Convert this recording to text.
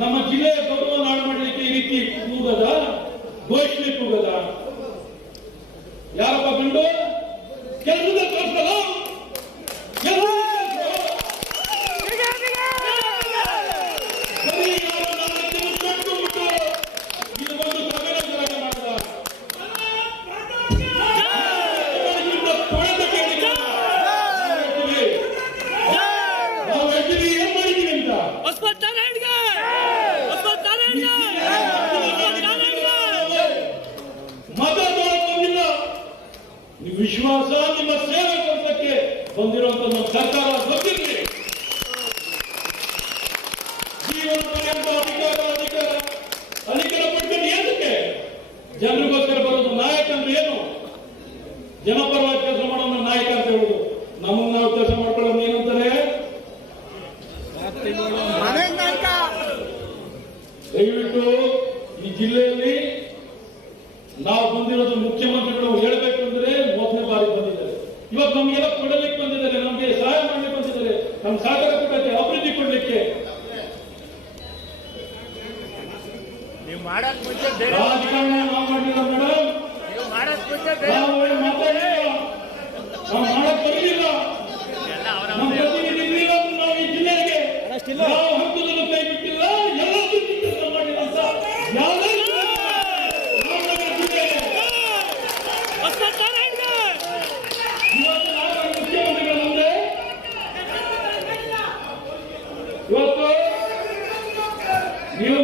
ನಮ್ಮ ಜಿಲ್ಲೆಯ ಗೌರವ ನಾಡು ಮಾಡಲಿಕ್ಕೆ ಈ ರೀತಿ ಕೂಗದ ಘೋಷಣೆ ಕೂಗದ ಯಾರಪ್ಪ ಗಂಡು ಕೆಲಸದ ಕಳಿಸಲ್ಲ ವಿಶ್ವಾಸ ನಿಮ್ಮ ಸೇವೆ ಕೆಲಸಕ್ಕೆ ಬಂದಿರುವಂತ ನಮ್ಮ ಸರ್ಕಾರ ಗೊತ್ತಿರಲಿ. ಜೀವನ ಪರ್ಯಂತ ಅಧಿಕಾರ ಪಡ್ಕೊಂಡು ಏನಕ್ಕೆ ಜನರಿಗೋಸ್ಕರ ಬರೋದು? ನಾಯಕ ಅಂದ್ರೆ ಏನು? ಜನಪರವಾಗಿ ಕೆಲಸ ಮಾಡೋಣ ನಾಯಕ ಅಂತ ಹೇಳುದು. ನಮ್ಮನ್ನ ನಾವು ಕೆಲಸ ಮಾಡ್ಕೊಳ್ಳೋದು ಏನಂತಾರೆ? ದಯವಿಟ್ಟು ಈ ಜಿಲ್ಲೆಯಲ್ಲಿ ನಾವು ಬಂದಿರೋದು ಮುಖ್ಯಮಂತ್ರಿಗಳು ಹೇಳಬೇಕು ಅಂದ್ರೆ ಮೊದಲನೇ ಬಾರಿ ಬಂದಿದ್ದಾರೆ. ಇವತ್ತು ನಮ್ಗೆಲ್ಲ ಕೊಡಲಿಕ್ಕೆ ಬಂದಿದ್ದಾರೆ, ನಮ್ಗೆ ಸಹಾಯ ಮಾಡಲಿಕ್ಕೆ ಬಂದಿದ್ದಾರೆ, ನಮ್ ಸಹಕಾರ ಕೊಡಕ್ಕೆ, ಅಭಿವೃದ್ಧಿ ಕೊಡ್ಲಿಕ್ಕೆ. ರಾಜಕಾರಣ ನಾವು ಮಾಡಿಲ್ಲ ಮೇಡಮ್, ನಾವು ಮಾತಾಡಿಲ್ಲ, ನಾವು ಮಾಡಕ್ ಬರಲಿಲ್ಲ. ನಮ್ಮ ಪ್ರತಿನಿಧಿ ನಾವು ಈ ಜಿಲ್ಲೆಗೆ ಯಾವ ಹಂತದಲ್ಲೂ ಕೈ ಬಿಟ್ಟಿಲ್ಲ, ಎಲ್ಲದೂ ಕೆಲಸ ಮಾಡಿಲ್ಲ ಅಂತ ಯಾವುದೇ ಇವತ್ತು ನೀವು